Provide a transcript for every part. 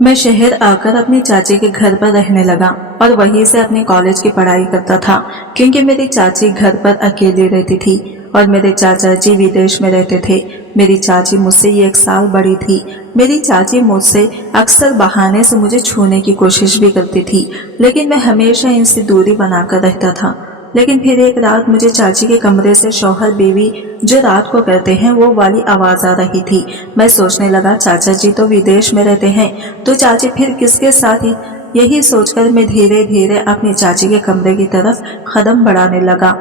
मैं शहर आकर अपनी चाची के घर पर रहने लगा और वहीं से अपने कॉलेज की पढ़ाई करता था, क्योंकि मेरी चाची घर पर अकेली रहती थी और मेरे चाचा जी विदेश में रहते थे। मेरी चाची मुझसे 1 साल बड़ी थी। मेरी चाची मुझसे अक्सर बहाने से मुझे छूने की कोशिश भी करती थी, लेकिन मैं हमेशा इनसे दूरी बनाकर रहता था। लेकिन फिर एक रात मुझे चाची के कमरे से शौहर बीवी जो रात को करते हैं वो वाली आवाज आ रही थी। मैं सोचने लगा चाचा जी तो विदेश में रहते हैं, तो चाची फिर किसके साथ ही। यही सोचकर मैं धीरे धीरे अपनी चाची के कमरे की तरफ कदम बढ़ाने लगा।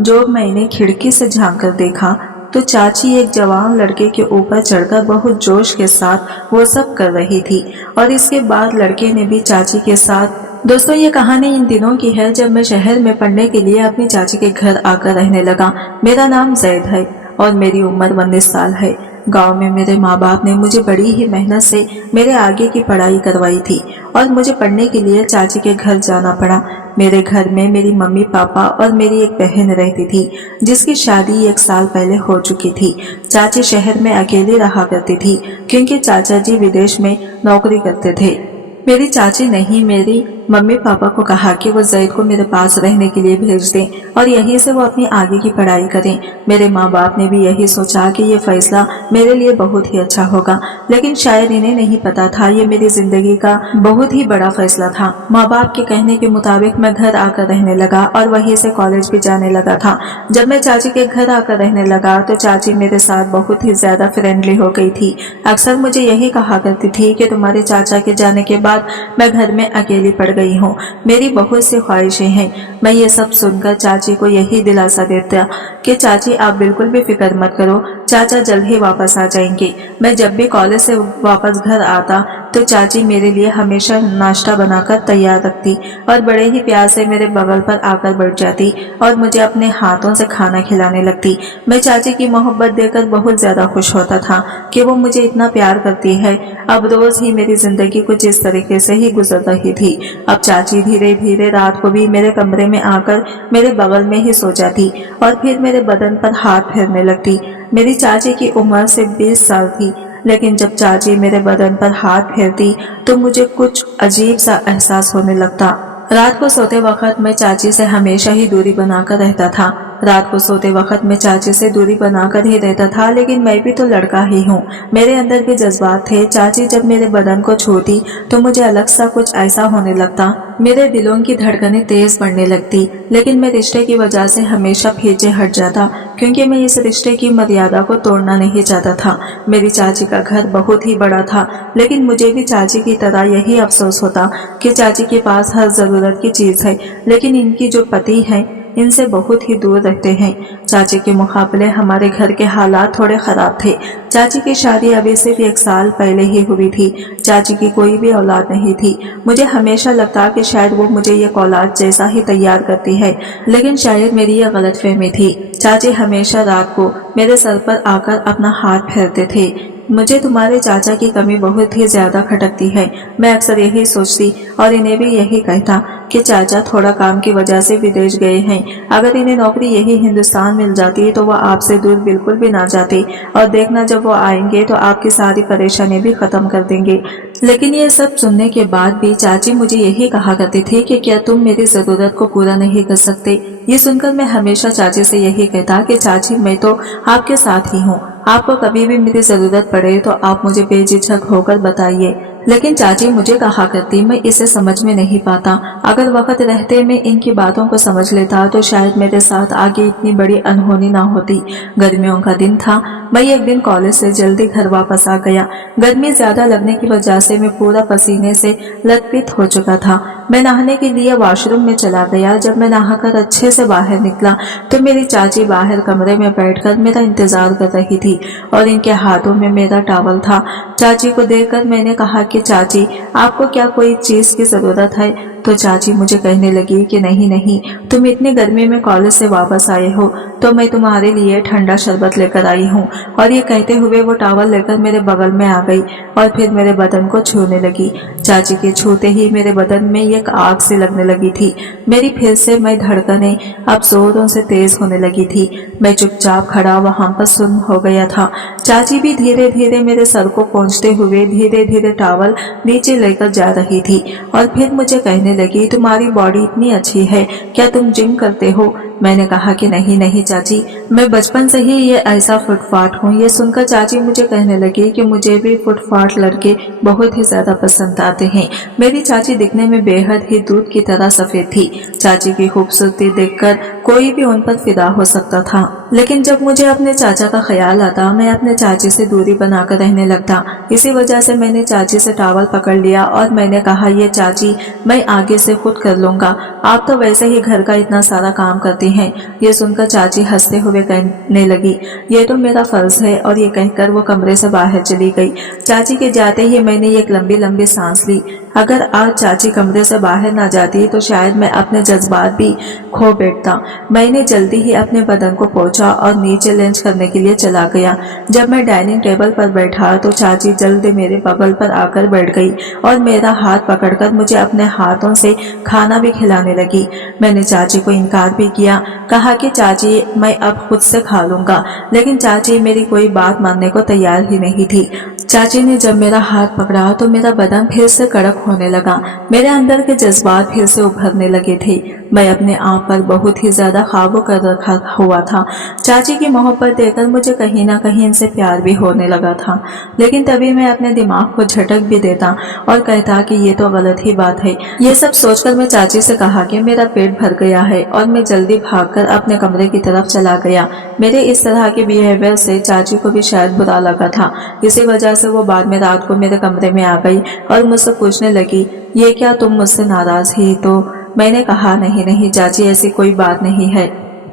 जो मैंने खिड़की से झांक कर देखा तो चाची एक जवान लड़के के ऊपर चढ़कर बहुत जोश के साथ वो सब कर रही थी, और इसके बाद लड़के ने भी चाची के साथ। दोस्तों, ये कहानी इन दिनों की है जब मैं शहर में पढ़ने के लिए अपनी चाची के घर आकर रहने लगा। मेरा नाम जैद है और मेरी उम्र 19 साल है। गांव में मेरे माँ बाप ने मुझे बड़ी ही मेहनत से मेरे आगे की पढ़ाई करवाई थी और मुझे पढ़ने के लिए चाची के घर जाना पड़ा। मेरे घर में मेरी मम्मी पापा और मेरी एक बहन रहती थी, जिसकी शादी 1 साल पहले हो चुकी थी। चाची शहर में अकेली रहा करती थी, क्योंकि चाचा जी विदेश में नौकरी करते थे। मेरी चाची ने ही मेरी मम्मी पापा को कहा कि वो जैद को मेरे पास रहने के लिए भेज दें और यहीं से वो अपनी आगे की पढ़ाई करें। मेरे माँ बाप ने भी यही सोचा कि ये फैसला मेरे लिए बहुत ही अच्छा होगा, लेकिन शायद इन्हें नहीं पता था ये मेरी जिंदगी का बहुत ही बड़ा फैसला था। माँ बाप के कहने के मुताबिक मैं घर आकर रहने लगा और वहीं से कॉलेज भी जाने लगा था। जब मैं चाची के घर आकर रहने लगा तो चाची मेरे साथ बहुत ही ज्यादा फ्रेंडली हो गई थी। अक्सर मुझे यही कहा करती थी कि तुम्हारे चाचा के जाने के बाद मैं घर में अकेली पड़ गई हूँ, मेरी बहुत सी ख्वाहिशें हैं। मैं ये सब सुनकर चाची को यही दिलासा देता कि चाची आप बिल्कुल भी फिक्र मत करो, चाचा जल्द ही वापस आ जाएंगे। मैं जब भी कॉलेज से वापस घर आता तो चाची मेरे लिए हमेशा नाश्ता बनाकर तैयार रखती और बड़े ही प्यार से मेरे बगल पर आकर बैठ जाती और मुझे अपने हाथों से खाना खिलाने लगती। मैं चाची की मोहब्बत देखकर बहुत ज्यादा खुश होता था कि वो मुझे इतना प्यार करती है। अब रोज ही मेरी जिंदगी कुछ इस तरीके से ही गुजर रही थी। अब चाची धीरे धीरे रात को भी मेरे कमरे में आकर मेरे बगल में ही सो जाती और फिर मेरे बदन पर हाथ फेरने लगती। मेरी चाची की उम्र सिर्फ 20 साल थी, लेकिन जब चाची मेरे बदन पर हाथ फेरती तो मुझे कुछ अजीब सा एहसास होने लगता। रात को सोते वक्त मैं चाची से हमेशा ही दूरी बनाकर रहता था। रात को सोते वक्त मैं चाची से दूरी बनाकर ही रहता था, लेकिन मैं भी तो लड़का ही हूँ, मेरे अंदर भी जज्बात थे। चाची जब मेरे बदन को छूती तो मुझे अलग सा कुछ ऐसा होने लगता, मेरे दिलों की धड़कनें तेज पड़ने लगती। लेकिन मैं रिश्ते की वजह से हमेशा पीछे हट जाता, क्योंकि मैं इस रिश्ते की मर्यादा को तोड़ना नहीं चाहता था। मेरी चाची का घर बहुत ही बड़ा था, लेकिन मुझे भी चाची की तरह यही अफसोस होता कि चाची के पास हर जरूरत की चीज है, लेकिन इनकी जो पति है इनसे बहुत ही दूर रहते हैं। चाची के मुकाबले हमारे घर के हालात थोड़े खराब थे। चाची की शादी अभी सिर्फ 1 साल पहले ही हुई थी। चाची की कोई भी औलाद नहीं थी। मुझे हमेशा लगता कि शायद वो मुझे ये औलाद जैसा ही तैयार करती है, लेकिन शायद मेरी ये गलतफहमी थी। चाची हमेशा रात को मेरे सर पर आकर अपना हाथ फेरते थे। मुझे तुम्हारे चाचा की कमी बहुत ही ज्यादा खटकती है। मैं अक्सर यही सोचती और इन्हें भी यही कहता कि चाचा थोड़ा काम की वजह से विदेश गए हैं। अगर इन्हें नौकरी यही हिंदुस्तान मिल जाती तो वह आपसे दूर बिल्कुल भी ना जाते, और देखना जब वो आएंगे तो आपकी सारी परेशानी भी खत्म कर देंगे। लेकिन ये सब सुनने के बाद भी चाची मुझे यही कहा करती थी कि क्या तुम मेरी जरूरत को पूरा नहीं कर सकते। ये सुनकर मैं हमेशा चाची से यही कहता कि चाची मैं तो आपके साथ ही हूँ, आपको कभी भी मेरी जरूरत पड़े तो आप मुझे बेझिझक होकर बताइए। लेकिन चाची मुझे कहा करती मैं इसे समझ में नहीं पाता। अगर वक्त रहते मैं इनकी बातों को समझ लेता तो शायद मेरे साथ आगे इतनी बड़ी अनहोनी ना होती। गर्मियों का दिन था। मैं एक दिन कॉलेज से जल्दी घर वापस आ गया। गर्मी ज्यादा लगने की वजह से मैं पूरा पसीने से लथपथ हो चुका था। मैं नहाने के लिए वॉशरूम में चला गया। जब मैं नहाकर अच्छे से बाहर निकला तो मेरी चाची बाहर कमरे में बैठकर मेरा इंतजार कर रही थी और इनके हाथों में मेरा टॉवल था। चाची को देखकर मैंने कहा कि चाची आपको क्या कोई चीज की जरूरत है तो चाची मुझे कहने लगी कि नहीं नहीं, तुम इतनी गर्मी में कॉलेज से वापस आए हो तो मैं तुम्हारे लिए ठंडा शरबत लेकर आई हूँ। और ये कहते हुए वो टॉवल लेकर मेरे बगल में आ गई और फिर मेरे बदन को छूने लगी। चाची के छूते ही मेरे बदन में एक आग सी लगने लगी थी। मेरी फिर से मैं धड़कनें अब जोरों से तेज होने लगी थी। मैं चुपचाप खड़ा वहां पर सुन्न हो गया था। चाची भी धीरे धीरे मेरे सर को पोंछते हुए धीरे धीरे टॉवल नीचे लेकर जा रही थी और फिर मुझे कहने लगी, तुम्हारी बॉडी इतनी अच्छी है, क्या तुम जिम करते हो? मैंने कहा कि नहीं नहीं चाची, मैं बचपन से ही ये ऐसा फुटफाट हूँ। ये सुनकर चाची मुझे कहने लगी कि मुझे भी फुटफाट लड़के बहुत ही ज्यादा पसंद आते हैं। मेरी चाची दिखने में बेहद ही दूध की तरह सफेद थी। चाची की खूबसूरती देखकर कोई भी उन पर फिदा हो सकता था, लेकिन जब मुझे अपने चाचा का ख्याल आता मैं अपने चाची से दूरी बनाकर रहने लगता। इसी वजह से मैंने चाची से टॉवल पकड़ लिया और मैंने कहा, ये चाची मैं आगे से खुद कर लूंगा, आप तो वैसे ही घर का इतना सारा काम करती हैं। ये सुनकर चाची हंसते हुए कहने लगी, ये तो मेरा फर्ज है। और ये कहकर वो कमरे से बाहर चली गई। चाची के जाते ही मैंने एक लंबी लंबी सांस ली। अगर आज चाची कमरे से बाहर ना जाती तो शायद मैं अपने जज्बात भी खो बैठता। मैंने जल्दी ही अपने बदन को पोंछा और नीचे लंच करने के लिए चला गया। जब मैं डाइनिंग टेबल पर बैठा तो चाची जल्दी मेरे बगल पर आकर बैठ गई और मेरा हाथ पकड़कर मुझे अपने हाथों से खाना भी खिलाने लगी। मैंने चाची को इनकार भी किया, कहा कि चाची मैं अब खुद से खा लूंगा, लेकिन चाची मेरी कोई बात मानने को तैयार ही नहीं थी। चाची ने जब मेरा हाथ पकड़ा तो मेरा बदन फिर से कड़क होने लगा। मेरे अंदर के जज्बात फिर से उभरने लगे थे। मैं अपने आप पर बहुत ही ज्यादा काबू कर रखा हुआ था। चाची की मोहब्बत देखकर मुझे कहीं ना कहीं इनसे प्यार भी होने लगा था, लेकिन तभी मैं अपने दिमाग को झटक भी देता और कहता कि ये तो गलत ही बात है। ये सब सोचकर मैं चाची से कहा कि मेरा पेट भर गया है और मैं जल्दी भागकर अपने कमरे की तरफ चला गया। मेरे इस तरह के बिहेवियर से चाची को भी शायद बुरा लगा था। इसी वजह से वो बाद में रात को मेरे कमरे में आ गई और मुझसे पूछने लगी, ये क्या तुम मुझसे नाराज ही? तो मैंने कहा, नहीं नहीं चाची, ऐसी कोई बात नहीं है।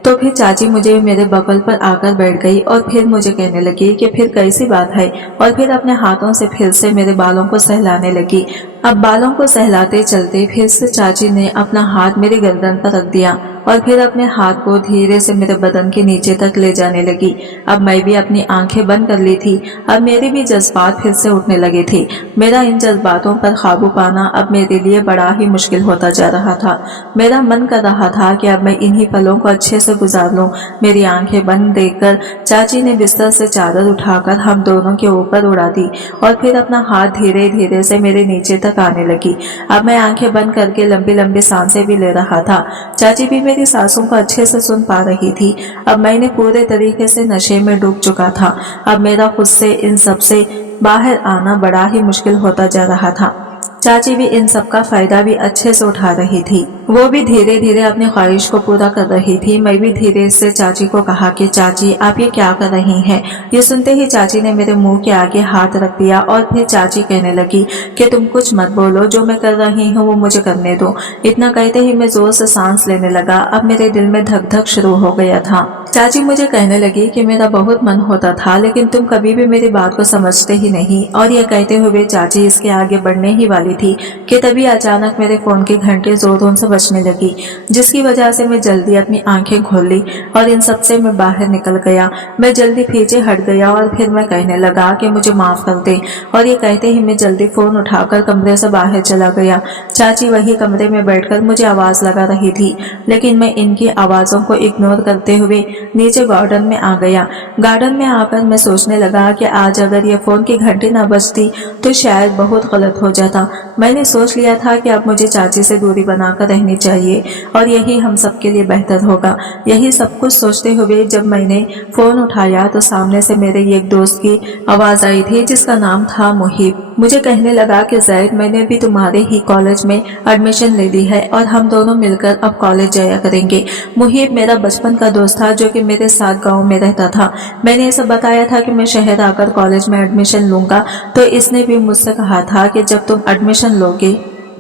तो फिर चाची मुझे मेरे बगल पर आकर बैठ गई और फिर मुझे कहने लगी कि फिर कैसी बात है, और फिर अपने हाथों से फिर से मेरे बालों को सहलाने लगी। अब बालों को सहलाते चलते फिर से चाची ने अपना हाथ मेरी गर्दन पर रख दिया और फिर अपने हाथ को धीरे से मेरे बदन के नीचे तक ले जाने लगी। अब मैं भी अपनी आंखें बंद कर ली थी। अब मेरे भी जज्बात फिर से उठने लगे थे। मेरा इन जज्बातों पर काबू पाना अब मेरे लिए बड़ा ही मुश्किल होता जा रहा था। मेरा मन कर रहा था कि अब मैं इन्हीं पलों को अच्छे से गुजार लूं। मेरी आंखें बंद देखकर चाची ने बिस्तर से चादर उठाकर हम दोनों के ऊपर उड़ा दी और फिर अपना हाथ धीरे धीरे से मेरे नीचे तक आने लगी। अब मैं आंखें बंद करके लंबी लंबी सांसें भी ले रहा था। चाची भी मेरी सांसों को अच्छे से सुन पा रही थी। अब मैंने पूरे तरीके से नशे में डूब चुका था। अब मेरा खुद से इन सब से बाहर आना बड़ा ही मुश्किल होता जा रहा था। चाची भी इन सब का फायदा भी अच्छे से उठा रही थी। वो भी धीरे धीरे अपनी ख्वाहिश को पूरा कर रही थी। मैं भी धीरे से चाची को कहा कि चाची आप ये क्या कर रही हैं? ये सुनते ही चाची ने मेरे मुंह के आगे हाथ रख दिया और फिर चाची कहने लगी कि तुम कुछ मत बोलो, जो मैं कर रही हूँ वो मुझे करने दो। इतना कहते ही मैं जोर से सांस लेने लगा। अब मेरे दिल में धक धक शुरू हो गया था। चाची मुझे कहने लगी कि मेरा बहुत मन होता था, लेकिन तुम कभी भी मेरी बात को समझते ही नहीं। और ये कहते हुए चाची इसके आगे बढ़ने ही वाली थी कि तभी अचानक मेरे फोन की घंटी जोरों से बजने लगी, जिसकी वजह से मैं जल्दी अपनी आंखें खोल ली और इन सब से मैं बाहर निकल गया। मैं जल्दी पीछे हट गया और फिर मैं कहने लगा कि मुझे माफ कर दे। और ये कहते ही मैं जल्दी फोन उठाकर कमरे से बाहर चला गया। चाची वही कमरे में बैठकर मुझे आवाज लगा रही थी, लेकिन मैं इनकी आवाजों को इग्नोर करते हुए नीचे गार्डन में आ गया। गार्डन में आकर मैं सोचने लगा कि आज अगर ये फोन की घंटी ना बजती तो शायद बहुत गलत हो जाता। मैंने सोच लिया था कि अब मुझे चाची से दूरी बनाकर रहनी चाहिए और यही हम सबके लिए बेहतर होगा। यही सब कुछ सोचते हुए जब मैंने फोन उठाया तो सामने से मेरे एक दोस्त की आवाज आई थी, जिसका नाम था मुहिब। मुझे कहने लगा कि ज़ैद, मैंने भी तुम्हारे ही कॉलेज में एडमिशन ले ली है और हम दोनों मिलकर अब कॉलेज जाया करेंगे। मुहिब मेरा बचपन का दोस्त था जो कि मेरे साथ गांव में रहता था। मैंने इसे बताया था कि मैं शहर आकर कॉलेज में एडमिशन लूंगा, तो इसने भी मुझसे कहा था कि जब तुम एडमिशन लोगे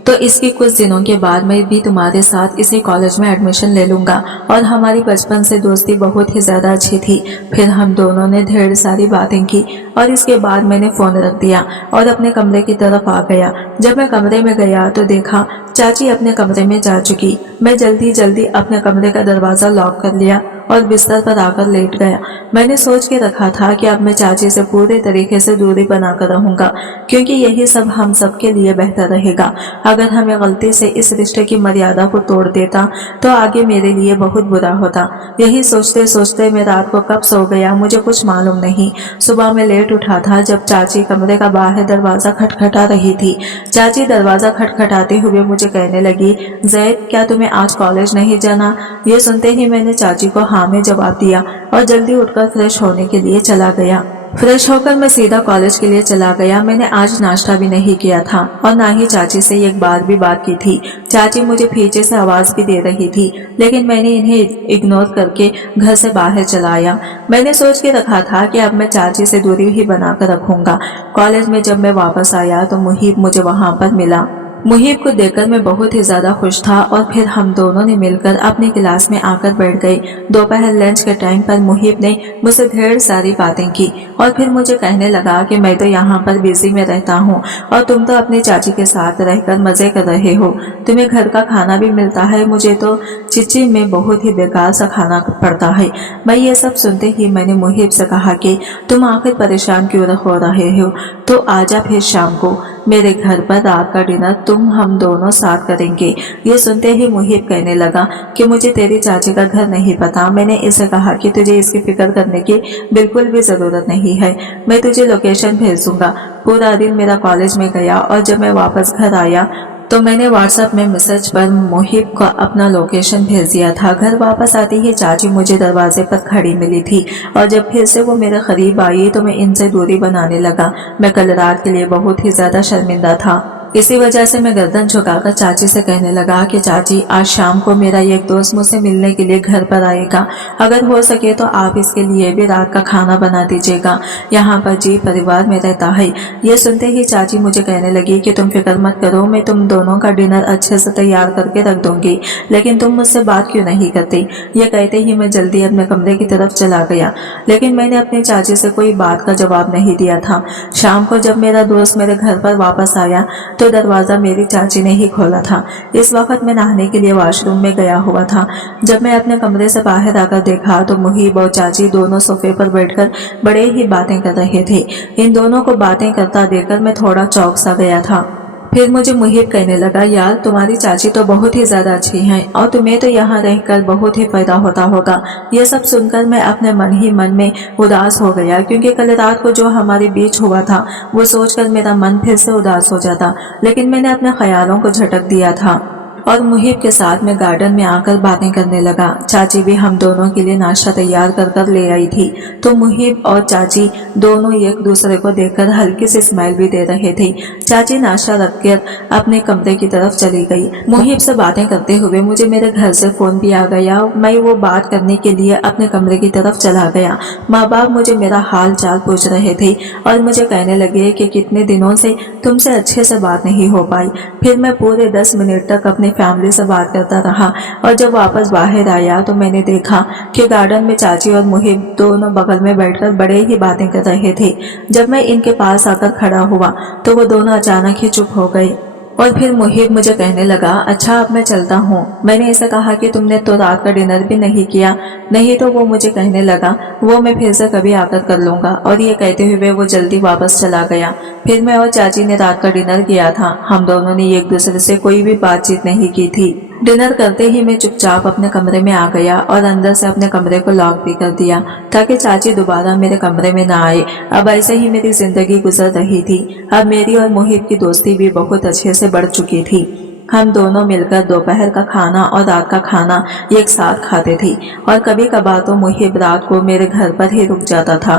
तो इसके कुछ दिनों के बाद मैं भी तुम्हारे साथ इसी कॉलेज में एडमिशन ले लूंगा। और हमारी बचपन से दोस्ती बहुत ही ज्यादा अच्छी थी। फिर हम दोनों ने ढेर सारी बातें की और इसके बाद मैंने फोन रख दिया और अपने कमरे की तरफ आ गया। जब मैं कमरे में गया तो देखा चाची अपने कमरे में जा चुकी। मैं जल्दी जल्दी अपने कमरे का दरवाजा लॉक कर लिया और बिस्तर पर आकर लेट गया। मैंने सोच के रखा था कि अब मैं चाची से पूरे तरीके से दूरी बनाकर रहूंगा, क्योंकि यही सब हम सबके लिए बेहतर रहेगा। अगर हमें गलती से इस रिश्ते की मर्यादा को तोड़ देता तो आगे मेरे लिए बहुत बुरा होता। यही सोचते सोचते मैं रात को कब सो गया मुझे कुछ मालूम नहीं। सुबह में लेट उठा था जब चाची कमरे का बाहर दरवाजा खटखटा रही थी। चाची दरवाजा खटखटाते हुए मुझे कहने लगी, जैद क्या तुम्हें आज कॉलेज नहीं जाना? ये सुनते ही मैंने चाची को हाँ में जवाब दिया और जल्दी उठकर फ्रेश होने के लिए चला गया। फ्रेश होकर मैं सीधा कॉलेज के लिए चला गया। मैंने आज नाश्ता भी नहीं किया था और ना ही चाची से एक बार भी बात की थी। चाची मुझे पीछे से आवाज भी दे रही थी, लेकिन मैंने इन्हें इग्नोर करके घर से बाहर चला आया। मैंने सोच के रखा था कि अब मैं चाची से दूरी ही बनाकर रखूंगा। कॉलेज में जब मैं वापस आया तो मुहीब मुझे वहां पर मिला। मुहीब को देखकर मैं बहुत ही ज्यादा खुश था और फिर हम दोनों ने मिलकर अपनी क्लास में आकर बैठ गए। दोपहर लंच के टाइम पर मुहीब ने मुझसे ढेर सारी बातें की और फिर मुझे कहने लगा कि मैं तो यहाँ पर बिजी में रहता हूँ और तुम तो अपनी चाची के साथ रहकर मजे कर रहे हो। तुम्हें घर का खाना भी मिलता है, मुझे तो चिच्ची में बहुत ही बेकार सा खाना पड़ता है। मैं ये सब सुनते ही मैंने मुहीब से कहा कि तुम आखिर परेशान क्यों हो रहे हो, तो आजा फिर शाम को मेरे घर पर रात का डिनर तुम हम दोनों साथ करेंगे। ये सुनते ही मुहीब कहने लगा कि मुझे तेरी चाची का घर नहीं पता। मैंने इसे कहा कि तुझे इसकी फिक्र करने की बिल्कुल भी जरूरत नहीं है, मैं तुझे लोकेशन भेज दूंगा। पूरा दिन मेरा कॉलेज में गया और जब मैं वापस घर आया तो मैंने व्हाट्सएप में मैसेज पर मुहीब को अपना लोकेशन भेज दिया था। घर वापस आते ही चाची मुझे दरवाजे पर खड़ी मिली थी और जब फिर से वो मेरे करीब आई तो मैं इनसे दूरी बनाने लगा। मैं कल रात के लिए बहुत ही ज्यादा शर्मिंदा था। इसी वजह से मैं गर्दन झुकाकर चाची से कहने लगा कि चाची आज शाम को मेरा एक दोस्त मुझसे मिलने के लिए घर पर आएगा। अगर हो सके तो आप इसके लिए भी रात का खाना बना दीजिएगा। यहाँ पर जी परिवार में रहता है। ये सुनते ही चाची मुझे कहने लगी कि तुम फिक्र मत करो, मैं तुम दोनों का डिनर अच्छे से तैयार करके रख दूंगी, लेकिन तुम मुझसे बात क्यों नहीं करती? ये कहते ही मैं जल्दी अपने कमरे की तरफ चला गया, लेकिन मैंने अपनी चाची से कोई बात का जवाब नहीं दिया था। शाम को जब मेरा दोस्त मेरे घर पर वापस आया तो दरवाजा मेरी चाची ने ही खोला था। इस वक्त मैं नहाने के लिए वॉशरूम में गया हुआ था। जब मैं अपने कमरे से बाहर आकर देखा तो मुहीब और चाची दोनों सोफे पर बैठकर बड़े ही बातें कर रहे थे। इन दोनों को बातें करता देखकर मैं थोड़ा चौंक सा गया था। फिर मुझे मुहीब कहने लगा, यार तुम्हारी चाची तो बहुत ही ज्यादा अच्छी हैं और तुम्हें तो यहाँ रहकर बहुत ही फायदा होता होगा। यह सब सुनकर मैं अपने मन ही मन में उदास हो गया, क्योंकि कल रात को जो हमारे बीच हुआ था वो सोचकर मेरा मन फिर से उदास हो जाता, लेकिन मैंने अपने ख्यालों को झटक दिया था और मुहीब के साथ में गार्डन में आकर बातें करने लगा। चाची भी हम दोनों के लिए नाश्ता तैयार कर ले आई थी, तो मुहीब और चाची दोनों एक दूसरे को देखकर हल्की सी स्माइल भी दे रहे थे। चाची नाश्ता रखकर अपने कमरे की तरफ चली गई। मुहीब से बातें करते हुए मुझे मेरे घर से फोन भी आ गया। मैं वो बात करने के लिए अपने कमरे की तरफ चला गया। माँ बाप मुझे मेरा हाल चाल पूछ रहे थे और मुझे कहने लगे कि कितने दिनों से तुमसे अच्छे से बात नहीं हो पाई। फिर मैं पूरे 10 मिनट तक अपने फैमिली से बात करता रहा और जब वापस बाहर आया तो मैंने देखा कि गार्डन में चाची और मुहीब दोनों बगल में बैठकर बड़े ही बातें कर रहे थे। जब मैं इनके पास आकर खड़ा हुआ तो वो दोनों अचानक ही चुप हो गए और फिर मुहीब मुझे कहने लगा, अच्छा अब मैं चलता हूँ। मैंने ऐसा कहा कि तुमने तो रात का डिनर भी नहीं किया। नहीं तो वो मुझे कहने लगा, वो मैं फिर से कभी आकर कर लूंगा, और ये कहते हुए वो जल्दी वापस चला गया। फिर मैं और चाची ने रात का डिनर किया था। हम दोनों ने एक दूसरे से कोई भी बातचीत नहीं की थी। डिनर करते ही मैं चुपचाप अपने कमरे में आ गया और अंदर से अपने कमरे को लॉक भी कर दिया ताकि चाची दोबारा मेरे कमरे में ना आए। अब ऐसे ही मेरी जिंदगी गुजर रही थी। अब मेरी और मुहीब की दोस्ती भी बहुत अच्छे से बढ़ चुकी थी। हम दोनों मिलकर दोपहर का खाना और रात का खाना एक साथ खाते थे और कभी कभार तो मुहिब रात को मेरे घर पर ही रुक जाता था।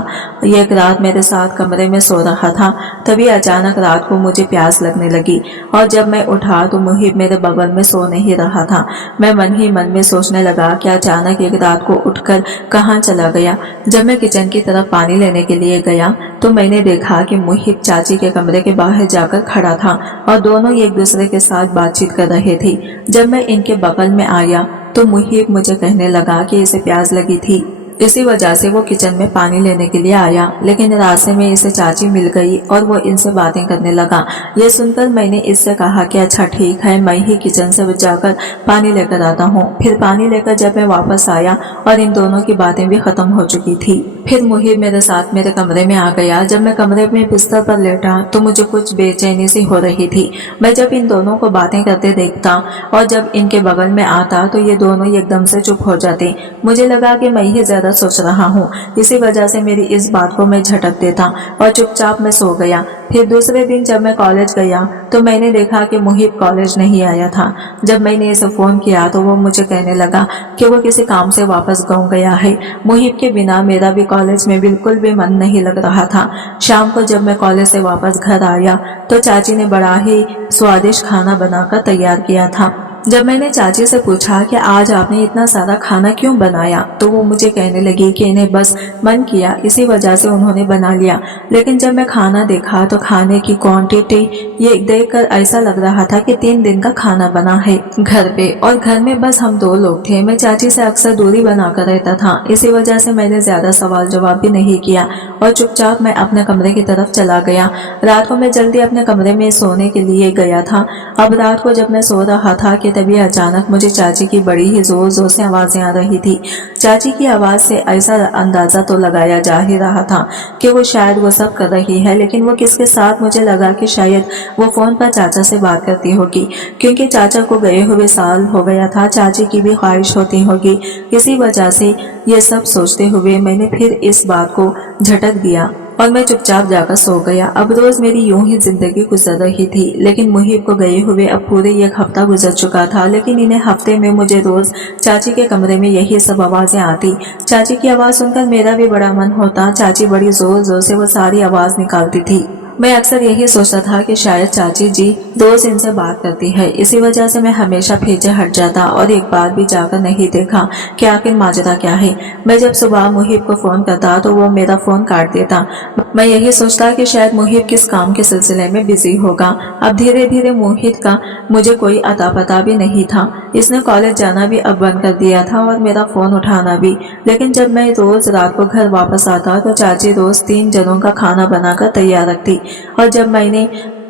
एक रात मेरे साथ कमरे में सो रहा था, तभी अचानक रात को मुझे प्यास लगने लगी और जब मैं उठा तो मुहिब मेरे बगल में सो नहीं रहा था। मैं मन ही मन में सोचने लगा कि अचानक एक रात को उठकर कहाँ चला गया। जब मैं किचन की तरफ पानी लेने के लिए गया तो मैंने देखा कि मुहिब चाची के कमरे के बाहर जाकर खड़ा था और दोनों एक दूसरे के साथ बातचीत कर रहे थे। जब मैं इनके बगल में आया तो मुहिब मुझे कहने लगा कि इसे प्यास लगी थी, इसी वजह से वो किचन में पानी लेने के लिए आया, लेकिन रास्ते में इसे चाची मिल गई और वो इनसे बातें करने लगा। ये सुनकर मैंने इससे कहा कि अच्छा ठीक है, मैं ही किचन से जाकर पानी लेकर आता हूँ। फिर पानी लेकर जब मैं वापस आया और इन दोनों की बातें भी खत्म हो चुकी थी, फिर मुहिब मेरे साथ मेरे कमरे में आ गया। जब मैं कमरे में बिस्तर पर लेटा तो मुझे कुछ बेचैनी सी हो रही थी। मैं जब इन दोनों को बातें करते देखता और जब इनके बगल में आता तो ये दोनों एकदम से चुप हो जाते। मुझे लगा कि मैं ही ज्यादा सोच रहा हूँ, इसी वजह से मेरी इस बात को मैं झटक देता और चुपचाप मैं सो गया। फिर दूसरे दिन जब मैं कॉलेज गया तो मैंने देखा कि मुहिब कॉलेज नहीं आया था। जब मैंने इसे फोन किया तो वो मुझे कहने लगा कि वो किसी काम से वापस गाँव गया है। मुहिब के बिना मेरा भी कॉलेज में बिल्कुल भी मन नहीं लग रहा था। शाम को जब मैं कॉलेज से वापस घर आया तो चाची ने बड़ा ही स्वादिष्ट खाना बनाकर तैयार किया था। जब मैंने चाची से पूछा कि आज आपने इतना सारा खाना क्यों बनाया तो वो मुझे कहने लगी कि इन्हें बस मन किया, इसी वजह से उन्होंने बना लिया। लेकिन जब मैं खाना देखा तो खाने की क्वांटिटी ये देखकर ऐसा लग रहा था कि 3 दिन का खाना बना है घर पे, और घर में बस हम 2 लोग थे। मैं चाची से अक्सर दूरी बनाकर रहता था, इसी वजह से मैंने ज्यादा सवाल जवाब भी नहीं किया और चुपचाप मैं अपने कमरे की तरफ चला गया। रात को मैं जल्दी अपने कमरे में सोने के लिए गया था। अब रात को जब मैं सो रहा था कि तभी अचानक मुझे चाची की बड़ी ही जोर जोर से आवाजें आ रही थी। चाची की आवाज से ऐसा अंदाजा तो लगाया जा ही रहा था कि वो शायद वो सब कर रही है, लेकिन वो किसके साथ, मुझे लगा कि शायद वो फोन पर चाचा से बात करती होगी, क्योंकि चाचा को गए हुए साल हो गया था। चाची की भी ख्वाहिश होती होगी, इसी वजह से ये सब सोचते हुए मैंने फिर इस बात को झटक दिया और मैं चुपचाप जाकर सो गया। अब रोज मेरी यूं ही जिंदगी गुजर रही थी, लेकिन मुहिब को गए हुए अब पूरे 1 हफ्ता गुजर चुका था। लेकिन इन्हें हफ्ते में मुझे रोज चाची के कमरे में यही सब आवाजें आती। चाची की आवाज सुनकर मेरा भी बड़ा मन होता। चाची बड़ी जोर जोर से वो सारी आवाज निकालती थी। मैं अक्सर यही सोचता था कि शायद चाची जी रोज इनसे बात करती है, इसी वजह से मैं हमेशा पीछे हट जाता और एक बार भी जाकर नहीं देखा कि आखिर माजरा क्या है। मैं जब सुबह मुहिब को फोन करता तो वो मेरा फोन काट देता। मैं यही सोचता कि शायद मुहिब किस काम के सिलसिले में बिजी होगा। अब धीरे धीरे मुहिब का मुझे कोई अता पता भी नहीं था। इसने कॉलेज जाना भी अब बंद कर दिया था और मेरा फोन उठाना भी। लेकिन जब मैं रोज रात को घर वापस आता तो चाची रोज 3 जनों का खाना बनाकर तैयार रखती,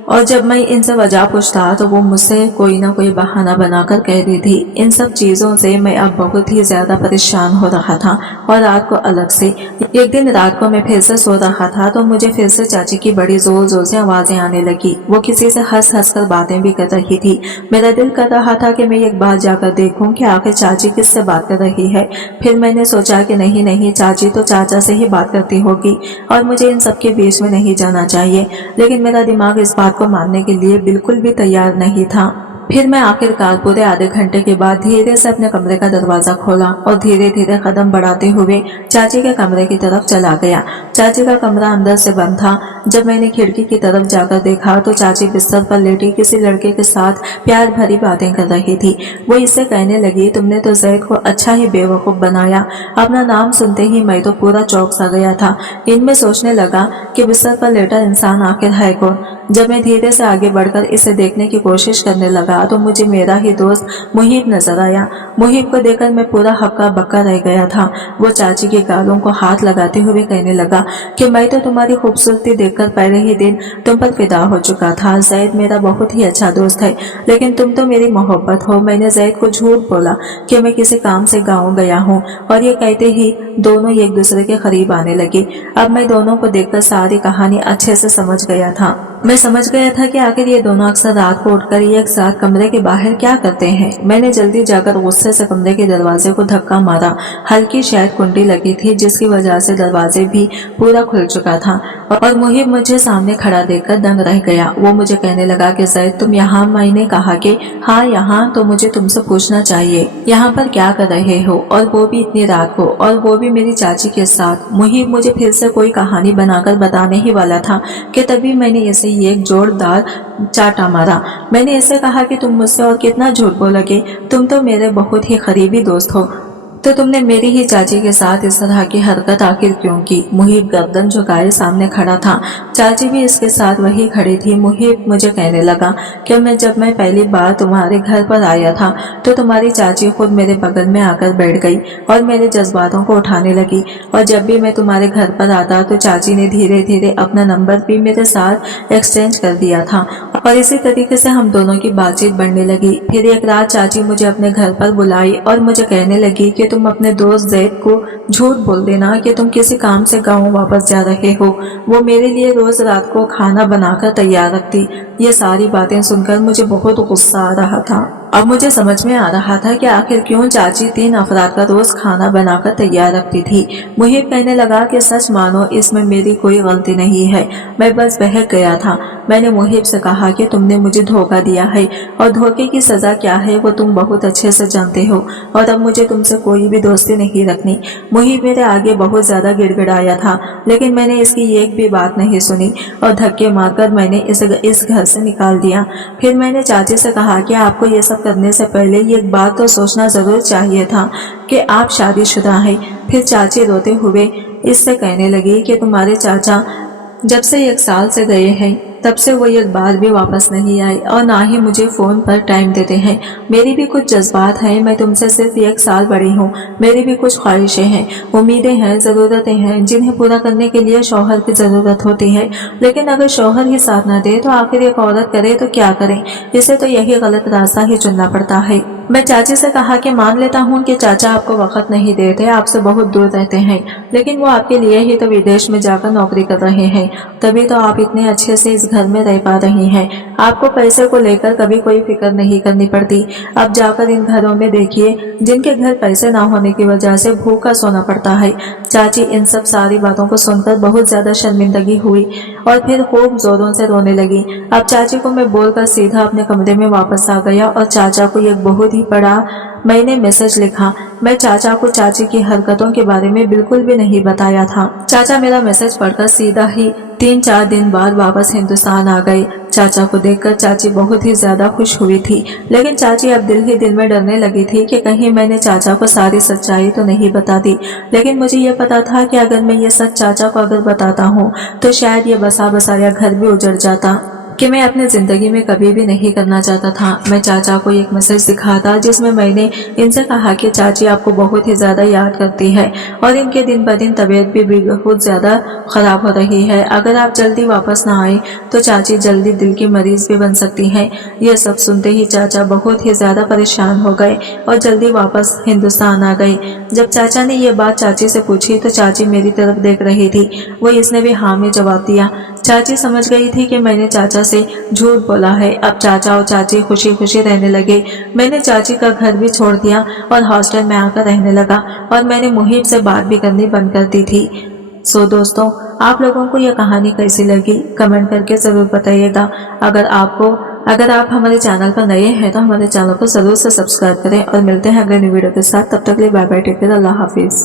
और जब मैं इनसे वजह पूछता तो वो मुझसे कोई ना कोई बहाना बनाकर कह रही थी। इन सब चीजों से मैं अब बहुत ही ज्यादा परेशान हो रहा था। और रात को अलग से एक दिन रात को मैं फिर से सो रहा था तो मुझे फिर से चाची की बड़ी जोर जोर से आवाजें आने लगी। वो किसी से हंस हंस कर बातें भी कर रही थी। मेरा दिल कर रहा था कि मैं एक बार जाकर देखूं कि आखिर चाची किससे बात कर रही है। फिर मैंने सोचा कि नहीं, चाची तो चाचा से ही बात करती होगी और मुझे इन सबके बीच में नहीं जाना चाहिए। लेकिन मेरा दिमाग इस बात को मानने के लिए बिल्कुल भी तैयार नहीं था। फिर मैं आखिरकार पूरे आधे घंटे के बाद धीरे से अपने कमरे का दरवाजा खोला और धीरे धीरे कदम बढ़ाते हुए चाची के कमरे की तरफ चला गया। चाची का कमरा अंदर से बंद था। जब मैंने खिड़की की तरफ जाकर देखा तो चाची बिस्तर पर लेटी किसी लड़के के साथ प्यार भरी बातें कर रही थी। वो इससे कहने लगी, तुमने तो जैद को अच्छा ही बेवकूफ बनाया। अपना नाम सुनते ही मैं तो पूरा चौंक सा गया था। इनमें सोचने लगा कि बिस्तर पर लेटा इंसान आखिर है कौन। जब मैं धीरे से आगे बढ़कर इसे देखने की कोशिश करने लगा तो मुझे मेरा ही दोस्त मुहिब नजर आया। मुहिब को देखकर मैं पूरा हक्का बक्का रह गया था। वो चाची के गालों को हाथ लगाते हुए कहने लगा कि मैं तो तुम्हारी खूबसूरती देखकर पहले ही दिन तुम पर फिदा हो चुका था। जैद मेरा बहुत ही अच्छा दोस्त है, लेकिन तुम तो मेरी मोहब्बत हो। मैंने जैद को झूठ बोला कि मैं किसी काम से गाँव गया हूँ, और ये कहते ही दोनों एक दूसरे के करीब आने लगे। अब मैं दोनों को देखकर सारी कहानी अच्छे से समझ गया था। मैं समझ गया था कि आखिर ये दोनों अक्सर रात को उठकर एक साथ कमरे के बाहर क्या करते हैं। मैंने जल्दी जाकर गुस्से से कमरे के दरवाजे को धक्का मारा। हल्की शायद कुंडी लगी थी जिसकी वजह से दरवाजे भी पूरा खुल चुका था और मुहिब मुझे सामने खड़ा देखकर दंग रह गया। वो मुझे कहने लगा कि ज़ैद तुम यहाँ? मैंने कहा कि हाँ यहाँ। तो मुझे तुमसे पूछना चाहिए यहाँ पर क्या कर रहे हो, और वो भी इतनी रात को, और वो भी मेरी चाची के साथ। मुहिब मुझे फिर से कोई कहानी बनाकर बताने ही वाला था कि तभी मैंने इसे एक जोरदार चाटा मारा। मैंने इसे कहा कि तुम मुझसे और कितना झूठ बोलोगे, तुम तो मेरे बहुत ही करीबी दोस्त हो, तो तुमने मेरी ही चाची के साथ इस तरह की हरकत आखिर क्यों की? मुहिब गर्दन झुकाए सामने खड़ा था, चाची भी इसके साथ वही खड़ी थी। मुहिब मुझे कहने लगा कि जब मैं पहली बार तुम्हारे घर पर आया था तो तुम्हारी चाची खुद मेरे बगल में आकर बैठ गई और मेरे जज्बातों को उठाने लगी, और जब भी मैं तुम्हारे घर पर आता तो चाची ने धीरे धीरे अपना नंबर भी मेरे साथ एक्सचेंज कर दिया था, और इसी तरीके से हम दोनों की बातचीत बढ़ने लगी। फिर एक रात चाची मुझे अपने घर पर बुलाई और मुझे कहने लगी कि तुम अपने दोस्त ज़ैद को झूठ बोल देना कि तुम किसी काम से गाँव वापस जा रहे हो। वो मेरे लिए रोज रात को खाना बनाकर तैयार रखती। ये सारी बातें सुनकर मुझे बहुत गुस्सा आ रहा था। अब मुझे समझ में आ रहा था कि आखिर क्यों चाची 3 अफराद का रोज खाना बनाकर तैयार रखती थी। मुहिब कहने लगा कि सच मानो इसमें मेरी कोई गलती नहीं है, मैं बस बहक गया था। मैंने मुहिब से कहा कि तुमने मुझे धोखा दिया है और धोखे की सजा क्या है वो तुम बहुत अच्छे से जानते हो, और अब मुझे तुमसे कोई भी दोस्ती नहीं रखनी। मुहिब मेरे आगे बहुत ज्यादा गिड़गिड़ाया था, लेकिन मैंने इसकी एक भी बात नहीं सुनी और धक्के मारकर मैंने इसे इस घर से निकाल दिया। फिर मैंने चाची से कहा कि आपको ये सब करने से पहले ये एक बात तो सोचना जरूर चाहिए था कि आप शादीशुदा हैं। फिर चाची रोते हुए इससे कहने लगी कि तुम्हारे चाचा जब से 1 साल से गए हैं तब से वो एक बार भी वापस नहीं आए और ना ही मुझे फोन पर टाइम देते हैं। मेरी भी कुछ जज्बात हैं, मैं तुमसे सिर्फ 1 साल बड़ी हूँ। मेरी भी कुछ ख्वाहिशें हैं, उम्मीदें हैं, ज़रूरतें हैं जिन्हें पूरा करने के लिए शौहर की ज़रूरत होती है। लेकिन अगर शौहर ही साथ न दे तो आखिर एक औरत करे तो क्या करे? इसे तो यही गलत रास्ता ही चुनना पड़ता है। मैं चाची से कहा कि मान लेता हूँ कि चाचा आपको वक्त नहीं देते, आपसे बहुत दूर रहते हैं, लेकिन वो आपके लिए ही तो विदेश में जाकर नौकरी कर रहे हैं, तभी तो आप इतने अच्छे से इस घर में रह पा रही हैं। आपको पैसे को लेकर कभी कोई फिक्र नहीं करनी पड़ती। अब जाकर इन घरों में देखिए जिनके घर पैसे ना होने की वजह से भूखा सोना पड़ता है। चाची इन सब सारी बातों को सुनकर बहुत ज्यादा शर्मिंदगी हुई और फिर खूब जोरों से रोने लगी। अब चाची को मैं बोलकर सीधा अपने कमरे में वापस आ गया और चाचा को एक बहुत ही बड़ा मैंने मैसेज लिखा। मैं चाचा को चाची की हरकतों के बारे में बिल्कुल भी नहीं बताया था। चाचा मेरा मैसेज पढ़कर सीधा ही 3-4 दिन बाद वापस हिंदुस्तान आ गए। चाचा को देखकर चाची बहुत ही ज्यादा खुश हुई थी, लेकिन चाची अब दिल ही दिल में डरने लगी थी कि कहीं मैंने चाचा को सारी सच्चाई तो नहीं बता दी। लेकिन मुझे ये पता था कि अगर मैं ये सच चाचा को अगर बताता हूँ तो शायद ये बसा बसाया घर भी उजड़ जाता, कि मैं अपनी जिंदगी में कभी भी नहीं करना चाहता था। मैं चाचा को एक मैसेज दिखा था जिसमें मैंने इनसे कहा कि चाची आपको बहुत ही ज्यादा याद करती है और इनके दिन ब दिन तबीयत भी बहुत ज्यादा खराब हो रही है। अगर आप जल्दी वापस ना आए तो चाची जल्दी दिल की मरीज भी बन सकती हैं। यह सब सुनते ही चाचा बहुत ही ज्यादा परेशान हो गए और जल्दी वापस हिंदुस्तान आ गए। जब चाचा ने ये बात चाची से पूछी तो चाची मेरी तरफ देख रही थी, वो इसने भी हाँ में जवाब दिया। चाची समझ गई थी कि मैंने चाचा से झूठ बोला है। अब चाचा और चाची खुशी खुशी रहने लगे। मैंने चाची का घर भी छोड़ दिया और हॉस्टल में आकर रहने लगा और मैंने मुहिब से बात भी करनी बंद कर दी थी। सो दोस्तों, आप लोगों को यह कहानी कैसी लगी कमेंट करके जरूर बताइएगा। अगर आप हमारे चैनल पर नए हैं तो हमारे चैनल को जरूर से सब्सक्राइब करें और मिलते हैं अगले न्यू वीडियो के साथ। तब तक के लिए बाय बाय, टेक केयर, अल्लाह हाफिज।